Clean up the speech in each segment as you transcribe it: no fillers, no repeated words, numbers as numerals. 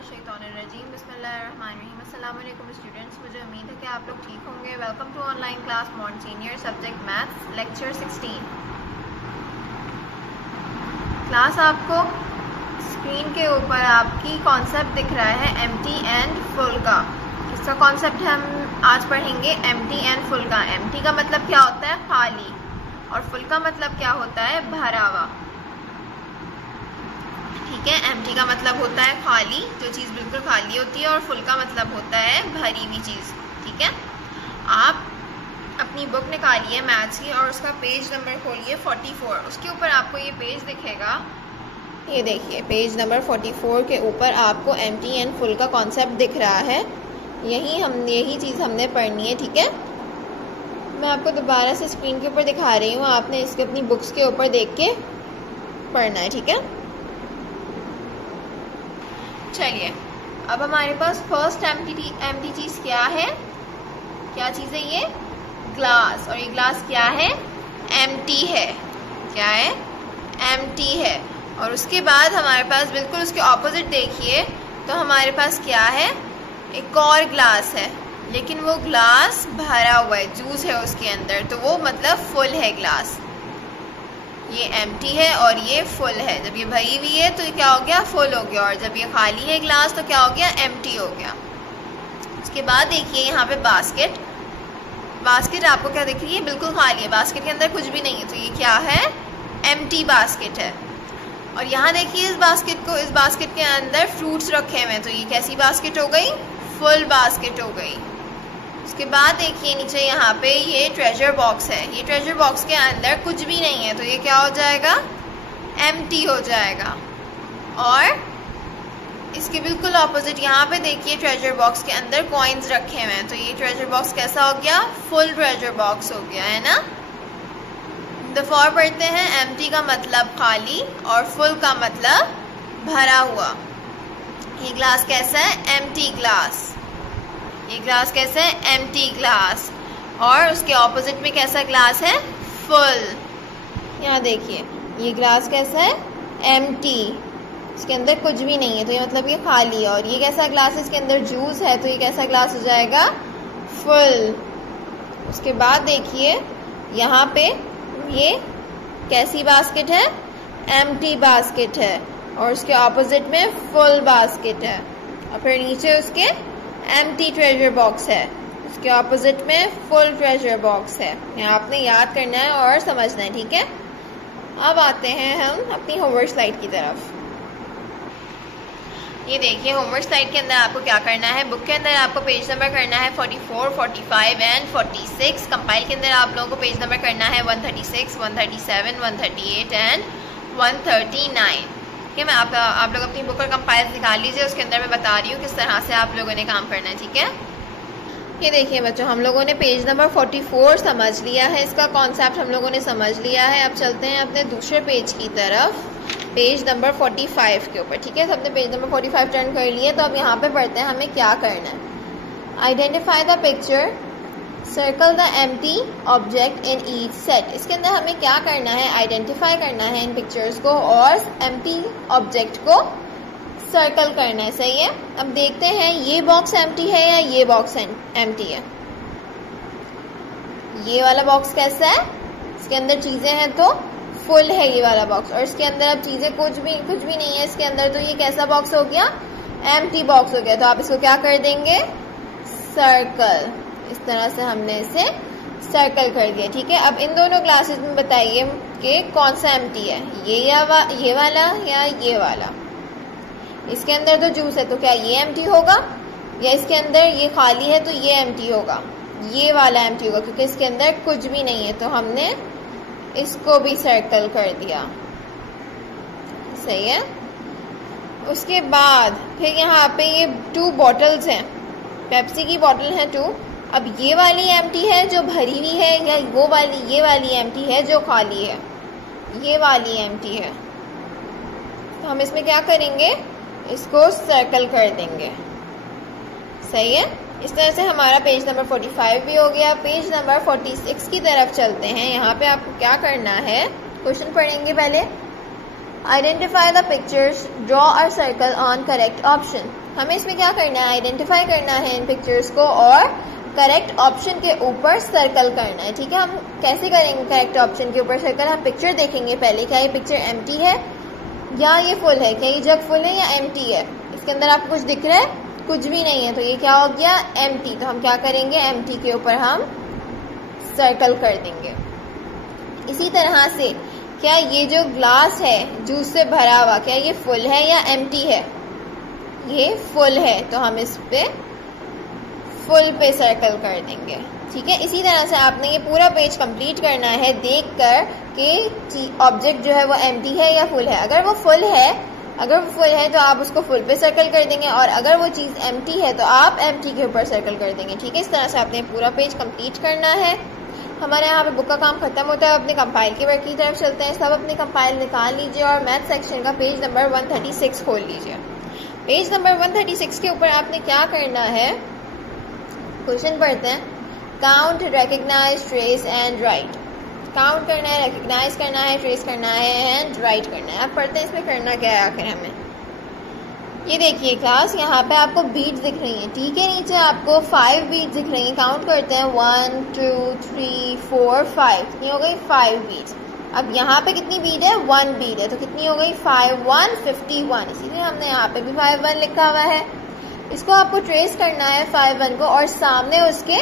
बिस्मिल्लाहिर्रहमानिर्रहीम अस्सलाम वालेकुम स्टूडेंट्स, मुझे उम्मीद है कि आप लोग ठीक होंगे। Welcome to online class mod senior subject maths lecture 16। Class आपको स्क्रीन के ऊपर आपकी कॉन्सेप्ट दिख रहा है एम्प्टी एंड फुल का। इसका कॉन्सेप्ट हम आज पढ़ेंगे एम्प्टी एंड फुल का। एम्प्टी का मतलब क्या होता है? खाली। और फुल का मतलब क्या होता है? भरा हुआ। ठीक है, एम्प्टी का मतलब होता है खाली, जो चीज़ बिल्कुल खाली होती है, और फुल का मतलब होता है भरी हुई चीज़। ठीक है, आप अपनी बुक निकालिए मैथ्स की और उसका पेज नंबर खोलिए 44। उसके ऊपर आपको ये पेज दिखेगा, ये देखिए पेज नंबर 44 के ऊपर आपको एम्प्टी एंड फुल का कॉन्सेप्ट दिख रहा है। यही चीज़ हमने पढ़नी है। ठीक है, मैं आपको दोबारा से स्क्रीन के ऊपर दिखा रही हूँ, आपने इसके अपनी बुक्स के ऊपर देख के पढ़ना है। ठीक है, चलिए अब हमारे पास फर्स्ट एम्प्टी चीज़ क्या है? क्या चीज़ है ये? ग्लास। और ये ग्लास क्या है? एम्प्टी है। क्या है? एम्प्टी है। और उसके बाद हमारे पास बिल्कुल उसके ऑपोजिट देखिए, तो हमारे पास क्या है? एक और ग्लास है, लेकिन वो ग्लास भरा हुआ है, जूस है उसके अंदर, तो वो मतलब फुल है ग्लास। ये एम्प्टी है और ये फुल है। जब ये भरी हुई है तो ये क्या हो गया? फुल हो गया। और जब ये खाली है ग्लास तो क्या हो गया? एम्प्टी हो गया। उसके बाद देखिए यहाँ पे बास्केट। बास्केट आपको क्या दिख रही है? बिल्कुल खाली है, बास्केट के अंदर कुछ भी नहीं है, तो ये क्या है? एम्प्टी बास्केट है। और यहाँ देखिए इस बास्केट के अंदर फ्रूट्स रखे हुए हैं, तो ये कैसी बास्केट हो गई? फुल बास्केट हो गई। उसके बाद देखिए नीचे यहाँ पे ये ट्रेजर बॉक्स है। ये ट्रेजर बॉक्स के अंदर कुछ भी नहीं है, तो ये क्या हो जाएगा? एम्प्टी हो जाएगा। और इसके बिल्कुल ऑपोजिट यहाँ पे देखिए ट्रेजर बॉक्स के अंदर कॉइन्स रखे हुए हैं, तो ये ट्रेजर बॉक्स कैसा हो गया? फुल ट्रेजर बॉक्स हो गया, है ना। दफा पढ़ते हैं। एम्प्टी का मतलब खाली और फुल का मतलब भरा हुआ। ये ग्लास कैसा है? Empty glass. ये ग्लास कैसा है? Empty glass. और उसके ऑपोजिट में कैसा ग्लास है? फुल। यहाँ देखिए ये ग्लास कैसा है? एम्प्टी, इसके अंदर कुछ भी नहीं है, तो ये मतलब ये खाली है। और ये कैसा ग्लास है? इसके अंदर जूस है, तो ये कैसा ग्लास हो जाएगा? फुल। उसके बाद देखिए यहाँ पे ये कैसी बास्केट है? एम्प्टी बास्केट है। और उसके ऑपोजिट में फुल बास्केट है। और फिर नीचे उसके एम्प्टी ट्रेजर बॉक्स है, उसके ऑपोजिट में फुल ट्रेजर बॉक्स है। यहाँ आपने याद करना है और समझना है। ठीक है, अब आते हैं हम अपनी होमवर्क स्लाइड की तरफ। ये देखिए होमवर्क स्लाइड के अंदर आपको क्या करना है? बुक के अंदर आपको पेज नंबर करना है 44, 45 एंड 46। कंपाइल के अंदर आप लोगों को पेज नंबर करना है 136, 137, 138 एंड 139। ठीक है, मैं आप लोग अपनी बुक और कंपाइल निकाल लीजिए, उसके अंदर मैं बता रही हूँ किस तरह से आप लोगों ने काम करना है। ठीक है, ये देखिए बच्चों, हम लोगों ने पेज नंबर 44 समझ लिया है, इसका कॉन्सेप्ट हम लोगों ने समझ लिया है। अब चलते हैं अपने दूसरे पेज की तरफ, पेज नंबर 45 के ऊपर। ठीक है, सबने पेज नंबर 45 टर्न कर लिया, तो अब यहाँ पे पढ़ते हैं हमें क्या करना है। Identify the picture, circle the empty object in each set. इसके अंदर हमें क्या करना है? आइडेंटिफाई करना है इन पिक्चर्स को और एम्प्टी ऑब्जेक्ट को सर्कल करना है। सही है, अब देखते हैं ये बॉक्स एम्प्टी है या ये बॉक्स एम्प्टी है। ये वाला बॉक्स कैसा है? इसके अंदर चीजें हैं तो फुल है ये वाला बॉक्स, और इसके अंदर अब चीजें कुछ भी नहीं है इसके अंदर, तो ये कैसा बॉक्स हो गया? एम्प्टी बॉक्स हो गया। तो आप इसको क्या कर देंगे? सर्कल। इस तरह से हमने इसे सर्कल कर दिया। ठीक है, अब इन दोनों ग्लासेस में बताइए कि कौन सा एम्प्टी है, ये वाला या ये वाला। इसके अंदर तो जूस है, तो क्या ये एम्प्टी होगा? या इसके अंदर ये खाली है तो ये एम्प्टी होगा? ये वाला एम्प्टी होगा, क्योंकि इसके अंदर कुछ भी नहीं है, तो हमने इसको भी सर्कल कर दिया। सही है। उसके बाद फिर यहाँ पे ये 2 बॉटल्स हैं, पेप्सी की बॉटल है 2। अब ये वाली एम्प्टी है जो भरी हुई है, या ये वाली एम्प्टी है जो खाली है? ये वाली एम्प्टी है, तो हम इसमें क्या करेंगे? इसको सर्कल कर देंगे। सही है, इस तरह से हमारा पेज नंबर 45 भी हो गया। पेज नंबर 46 की तरफ चलते हैं। यहाँ पे आपको क्या करना है? क्वेश्चन पढ़ेंगे पहले। Identify the pictures, draw a circle on correct option. हमें इसमें क्या करना है, आइडेंटिफाई करना है इन पिक्चर्स को और करेक्ट ऑप्शन के ऊपर सर्कल करना है। ठीक है, हम कैसे करेंगे करेक्ट ऑप्शन के ऊपर सर्कल? हम पिक्चर देखेंगे पहले, क्या ये पिक्चर एम्प्टी है या ये फुल है, क्या ये जग फुल है या एम्प्टी है। इसके अंदर आपको कुछ दिख रहा है? कुछ भी नहीं है, तो ये क्या हो गया, एम्प्टी। तो हम क्या करेंगे, एम्प्टी के ऊपर हम सर्कल कर देंगे। इसी तरह से क्या ये जो ग्लास है जूस से भरा हुआ, क्या ये फुल है या एम्प्टी है? ये फुल है, तो हम इस पे फुल पे सर्कल कर देंगे। ठीक है, इसी तरह से आपने ये पूरा पेज कंप्लीट करना है देखकर कि ऑब्जेक्ट जो है वो एम्प्टी है या फुल है। अगर वो फुल है तो आप उसको फुल पे सर्कल कर देंगे, और अगर वो चीज़ एम्प्टी है तो आप एम्प्टी के ऊपर सर्कल कर देंगे। ठीक है, इस तरह से आपने पूरा पेज कंप्लीट करना है। हमारे यहाँ पे बुक का काम खत्म होता है, अपने कंपाइल के वर्क की तरफ चलते हैं। सब अपने कंपाइल निकाल लीजिए और मैथ सेक्शन का पेज नंबर 136 खोल लीजिए। पेज नंबर 136 के ऊपर आपने क्या करना है, क्वेश्चन पढ़ते हैं। Count, recognise, trace and write. Count करना है, रिकग्नाइज करना है, ट्रेस करना है एंड राइट करना है। आप पढ़ते हैं इसमें करना क्या है आखिर हमें। ये देखिए क्लास, यहाँ पे आपको बीट्स दिख रही हैं। ठीक है, नीचे आपको 5 बीट्स दिख रही हैं। काउंट करते हैं 1 2 3 4 5। कितनी हो गई? 5 बीट्स। अब यहाँ पे कितनी बीट है? 1 बीट है, तो कितनी हो गई? 5 1 51। इसीलिए हमने यहाँ पे भी 5 1 लिखा हुआ है। इसको आपको ट्रेस करना है 5 1 को, और सामने उसके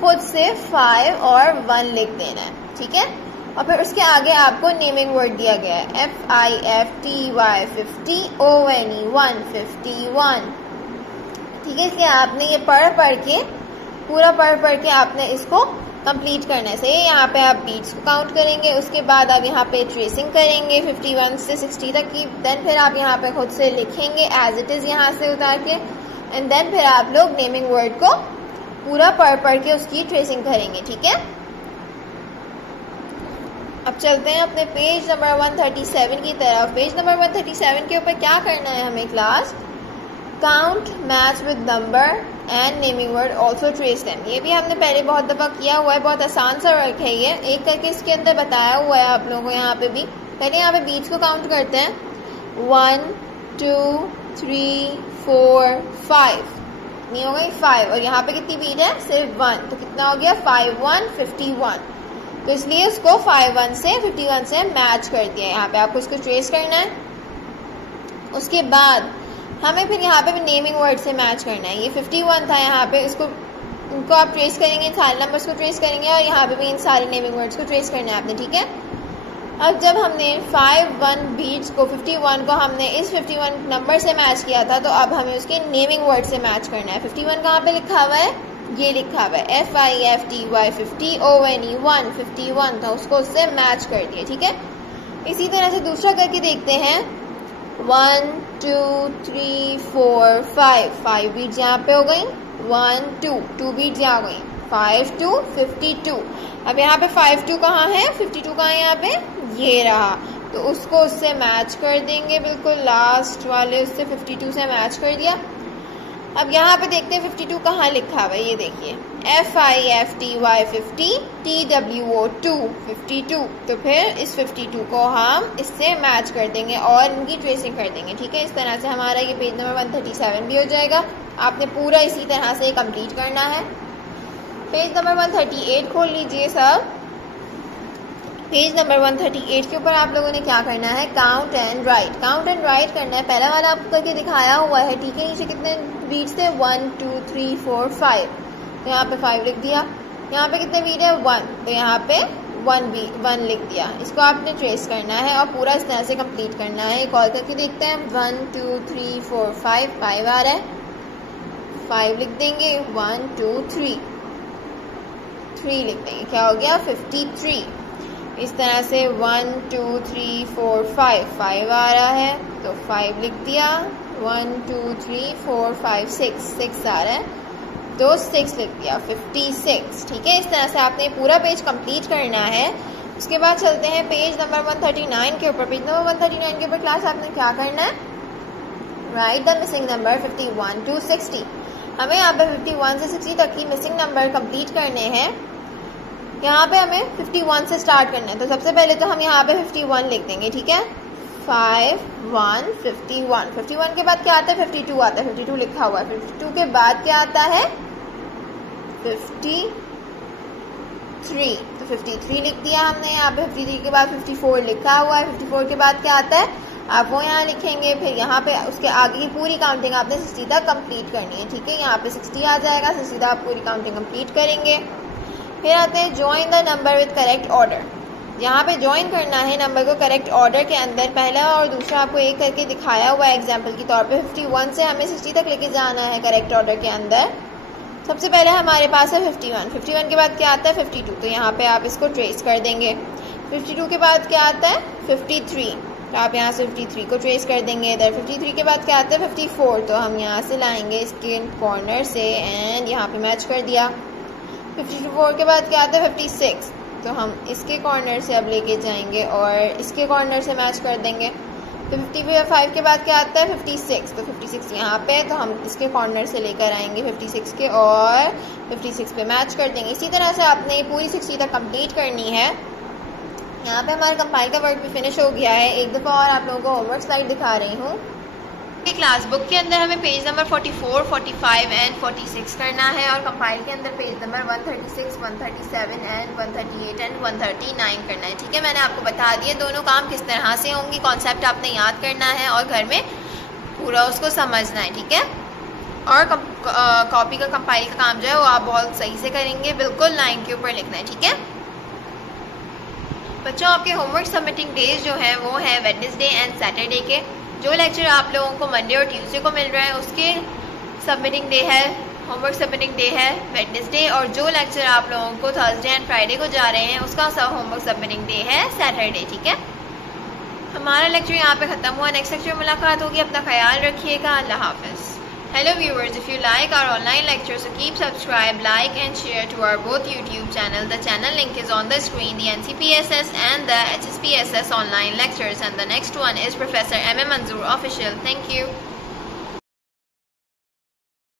खुद से 5 और 1 लिख देना है। ठीक है, और फिर उसके आगे आपको नेमिंग वर्ड दिया गया है FIFTY 50 ONE 151। ठीक है, इसलिए आपने ये पढ़ के पूरा पढ़ के आपने इसको कंप्लीट करना है। सही, यहाँ पे आप बीट्स को काउंट करेंगे, उसके बाद आप यहाँ पे ट्रेसिंग करेंगे 51 से 60 तक की। देन फिर आप यहाँ पे खुद से लिखेंगे एज इट इज यहाँ से उतार के, एंड देन फिर आप लोग नेमिंग वर्ड को पूरा पढ़ के उसकी ट्रेसिंग करेंगे। ठीक है, अब चलते हैं अपने पेज नंबर 137 की तरफ। पेज नंबर 137 के ऊपर क्या करना है हमें class, count, match with number and naming word, also trace them. ये भी हमने पहले बहुत दफा किया हुआ है, बहुत आसान सा वर्क है ये, एक करके इसके अंदर बताया हुआ है आप लोगों को। यहाँ पे भी पहले यहाँ पे बीट्स को काउंट करते हैं 1 2 3 4 5। कितनी हो गई? 5। और यहाँ पे कितनी बीट है? सिर्फ 1, तो कितना हो गया? 5 1 51। तो इसलिए इसको 5 1 से 51 से मैच कर दिया। यहाँ पे आपको इसको ट्रेस करना है। उसके बाद हमें फिर यहाँ पे भी नेमिंग वर्ड से मैच करना है। ये 51 था, यहाँ पे इनको आप ट्रेस करेंगे, सारे नंबर्स को ट्रेस करेंगे, और यहाँ पे भी इन सारे नेमिंग वर्ड्स को ट्रेस करना है आपने। ठीक है, अब जब हमने 5 1 बीट्स को 51 को हमने इस 51 नंबर से मैच किया था, तो अब हमें उसके नेमिंग वर्ड से मैच करना है। 51 कहाँ पे लिखा हुआ है? ये लिखा हुआ है FIFTY 50 ONE 151 था, उसको उससे मैच कर दिया। ठीक है, इसी तरह से दूसरा करके देखते हैं। 1 2 3 4 5 बीट्स यहाँ पे हो गई। 1 2 बीट्स यहाँ हो गई। 5 2 52। अब यहाँ पे 5 2 कहाँ है? 52 कहाँ है यहाँ पे? ये रहा, तो उसको उससे मैच कर देंगे, बिल्कुल लास्ट वाले उससे 52 से मैच कर दिया। अब यहाँ पे देखते हैं 52 कहाँ लिखा हुआ है। ये देखिए FIFTY 50 TWO 2 52। तो फिर इस 52 को हम इससे मैच कर देंगे और इनकी ट्रेसिंग कर देंगे। ठीक है, इस तरह से हमारा ये पेज नंबर 137 भी हो जाएगा। आपने पूरा इसी तरह से कंप्लीट करना है। पेज नंबर 138 खोल लीजिए सब। पेज नंबर 138 के ऊपर आप लोगों ने क्या करना है, count and write. Count and right करना है। पहला वाला आपको करके दिखाया हुआ है। ठीक है, नीचे कितने बीट्स थे? 1 2 3 4 5। तो यहाँ पे 5 लिख दिया। यहाँ पे कितने बीट है? 1, तो यहाँ पे 1 लिख दिया। इसको आपने ट्रेस करना है और पूरा इस तरह से कंप्लीट करना है। एक और करके देखते हैं। 1 2 3 4 5 आ रहा है, 5 लिख देंगे। 1 2 3 लिख देंगे। क्या हो गया? 53। इस तरह से 1 2 3 4 5 आ रहा है, तो 5 लिख दिया। 1 2 3 4 5 6 आ रहा है, तो 6 लिख दिया। 56। ठीक है, इस तरह से आपने पूरा पेज कंप्लीट करना है। उसके बाद चलते हैं पेज नंबर 139 के ऊपर। पेज नंबर 139 के ऊपर क्लास आपने क्या करना है, right the missing number 51 to 60। हमें यहाँ पे 51 से 60 तक की मिसिंग नंबर कंप्लीट करने हैं। यहाँ पे हमें 51 से स्टार्ट करना है, तो सबसे पहले तो हम यहाँ पे 51 लिख देंगे। ठीक है, 5 1 51। 51 के बाद क्या आता है? 52 आता है। 52 लिखा हुआ है। 52 के बाद क्या आता है? 53। तो 53 लिख दिया हमने यहाँ पे। 53 के बाद 54 लिखा हुआ है। 54 के बाद क्या आता है? आप वो यहाँ लिखेंगे। फिर यहाँ पे उसके आगे की पूरी काउंटिंग आपने 60 तक कंप्लीट करनी है, ठीक है। यहाँ पे 60 आ जाएगा। 60 तक आप पूरी काउंटिंग कंप्लीट करेंगे। फिर आते हैं join the number with correct order. यहाँ पे ज्वाइन करना है नंबर को करेक्ट ऑर्डर के अंदर। पहला और दूसरा आपको एक करके दिखाया हुआ है एग्जाम्पल के तौर पे। 51 से हमें 60 तक लेके जाना है करेक्ट ऑर्डर के अंदर। सबसे पहले हमारे पास है 51। 51 के बाद क्या आता है? 52। तो यहाँ पे आप इसको ट्रेस कर देंगे। 52 के बाद क्या आता है? 53। तो आप यहाँ से 53 को ट्रेस कर देंगे इधर। 53 के बाद क्या आता है? 54। तो हम यहाँ से लाएंगे इसके कॉर्नर से एंड यहाँ पे मैच कर दिया। 54 के बाद क्या आता है? 56। तो हम इसके कॉर्नर से अब लेके जाएंगे और इसके कॉर्नर से मैच कर देंगे। तो 55 के बाद क्या आता है? 56। तो 56 यहाँ पे, तो हम इसके कॉर्नर से लेकर आएंगे 56 के और 56 पे मैच कर देंगे। इसी तरह से आपने ये पूरी 60 तक कंप्लीट करनी है। यहाँ पे हमारा कंपाइल का वर्क भी फिनिश हो गया है। एक दफ़ा और आप लोगों को होमवर्क स्लाइड दिखा रही हूँ। क्लास बुक के अंदर हमें पेज नंबर 44, 45 एंड 46 करना है और कंपाइल के अंदर पेज नंबर 136, 137 एंड 138 एंड 139 करना है, ठीक है। मैंने आपको बता दिया दोनों काम किस तरह से होंगे। कॉन्सेप्ट आपने याद करना है और घर में पूरा उसको समझना है, ठीक है। और कॉपी का कंपाइल का काम जो है वो आप बहुत सही से करेंगे, बिल्कुल लाइन के ऊपर लिखना है, ठीक है। बच्चों, आपके होमवर्क सबमिटिंग डेज जो हैं वो हैं वेडनेसडे एंड सैटरडे के। जो लेक्चर आप लोगों को मंडे और ट्यूसडे को मिल रहा है उसके सबमिटिंग डे है, होमवर्क सबमिटिंग डे है वेडनेसडे, और जो लेक्चर आप लोगों को थर्सडे एंड फ्राइडे को जा रहे हैं उसका सब होमवर्क सबमिटिंग डे है सैटरडे, ठीक है। हमारा लेक्चर यहाँ पे ख़त्म हुआ। नेक्स्ट लेक्चर में मुलाकात होगी। अपना ख्याल रखिएगा। अल्लाह हाफिज़। Hello viewers, if you like our online lectures, so keep subscribe, like and share to our both YouTube channel. The channel link is on the screen, the NCPSS and the HSPSS online lectures, and the next one is Professor M.M. Manzoor official. Thank you.